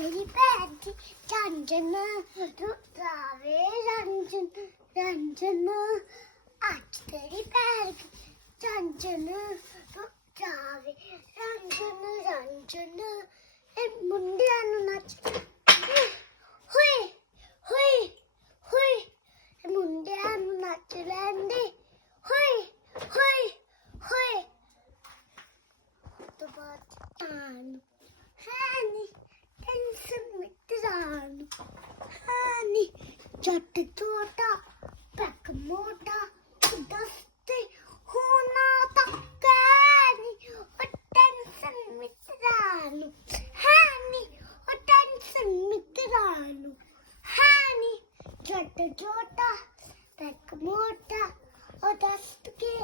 ਤੇਰੀ ਭੈਣ ਦੀ ਝੰਜਨ ਰੁੱਤਾਵੇ ਰੰਜਨ ਰੰਜਨ ਅੱਜ ਤੇਰੀ ਭੈਣ ਦੀ ਝੰਜਨ ਰੁੱਤਾਵੇ ਰੰਜਨ ਰੰਜਨ ਇਹ ਮੁੰਡਿਆਂ ਨੂੰ ਨੱਚ ਹੋਏ ਹੋਏ ਹੋਏ ਇਹ ਮੁੰਡਿਆਂ ਨੂੰ ਨੱਚ ਲੈਂਦੇ ਹੋਏ ਹੋਏ ਹੋਏ ਤੋਂ ਬਾਅਦ ਹਾਨੀ ਟੈਨਸ਼ਨ ਮਿਟਰਾਨ ਹਾਨੀ ਜੱਟ ਛੋਟਾ ਪੈਕ ਮੋਟਾ ਦਸਤੇ ਹੋਣਾ ਤੱਕ ਨੀ ਉਹ ਟੈਨਸ਼ਨ ਮਿਟਰਾਨ ਹਾਨੀ ਉਹ ਟੈਨਸ਼ਨ ਮਿਟਰਾਨ ਹਾਨੀ ਜੱਟ ਛੋਟਾ ਪੈਕ ਮੋਟਾ ਉਹ ਦਸਤ ਕੇ